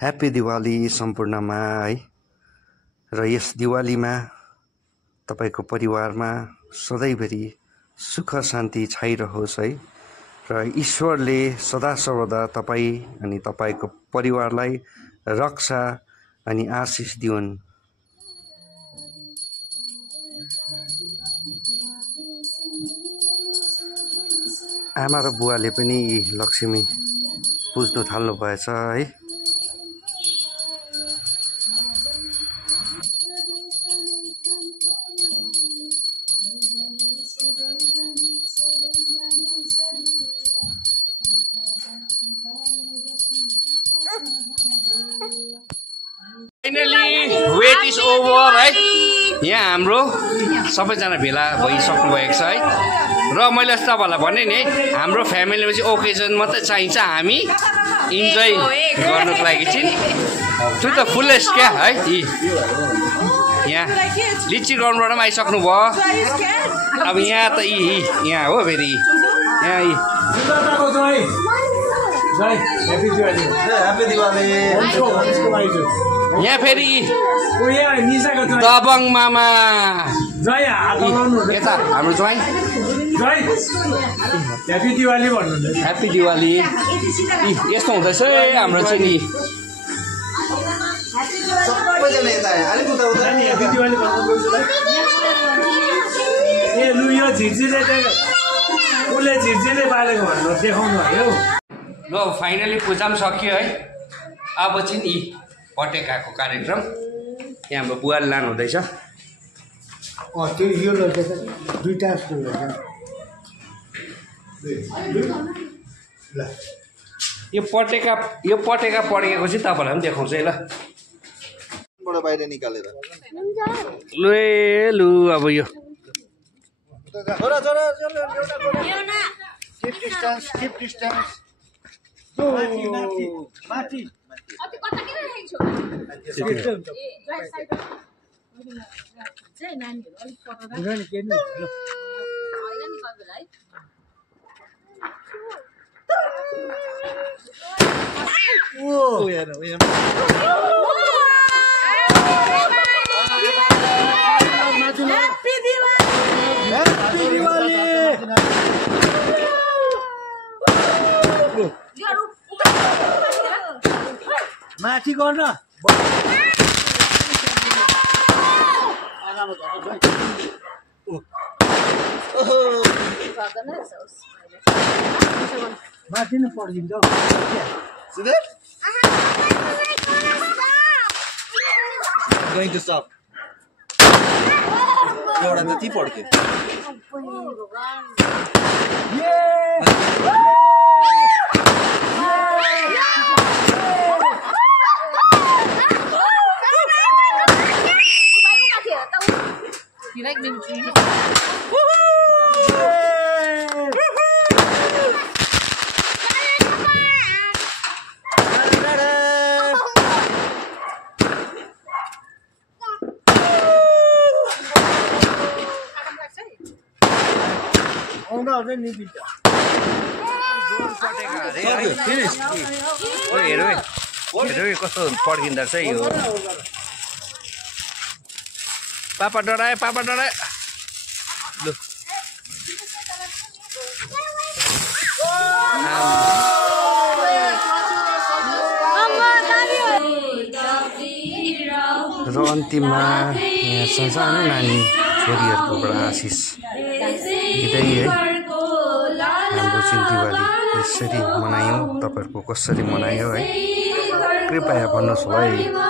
Happy Diwali सम्पूर्णमा है। र यस दिवालीमा तपाईको परिवारमा सधैँभरि सुख शान्ति छाइरहोस् है। र ईश्वरले सदा सर्वदा तपाई अनि तपाईको परिवारलाई रक्षा अनि आशिष दिउन्। आमा र बुवाले पनि लक्ष्मी पुज्नु थाल्नु भएछ है। फाइनली वेट इज ओभर है। यहाँ हाम्रो सबैजना भेला भइसक्नु भएको छ है। र मैले तपाईँहरूलाई भने नि हाम्रो फ्यामिलीमा चाहिँ ओकेजन मात्रै चाहिन्छ, हामी इन्जोय गर्नुको लागि चाहिँ टु द फुलेस्ट क्या है। यहाँ लिची ग्राउन्डबाट पनि आइसक्नु भयो। अब यहाँ त यहाँ हो फेरि यहाँ यहाँ फेरि दबङ मामा यता हाम्रो ज्वाइँ ह्याप्पी दिवाली भन्नु। ह्याप्पी दिवाली यस्तो हुँदैछ है हाम्रो चाहिँ नि। ल फाइनली पूजा पनि सक्यो है। अब चाहिँ नि पटेकाको कार्यक्रम यहाँ हाम्रो बुवाले लानु हुँदैछ। यो पटेका पड्केको चाहिँ तपाईँलाई पनि देखाउँछ है। ल बाहिर निकालेर लु अब यो माथि गर्न माथि नै पड्किन्छ going to stop. एउटा त ती पड्क्यो। You like mint juice? हेर कस्तो पड्किँदो रहेछ यो। पापा डराए लु र अन्तिममा यहाँ सानो नानी छोरीहरूकोबाट आशिष दिँदै है हाम्रो चाहिँ दिवाली यसरी मनायौँ। तपाईँहरूको कसरी मनायो है कृपया भन्नुहोस् होला है।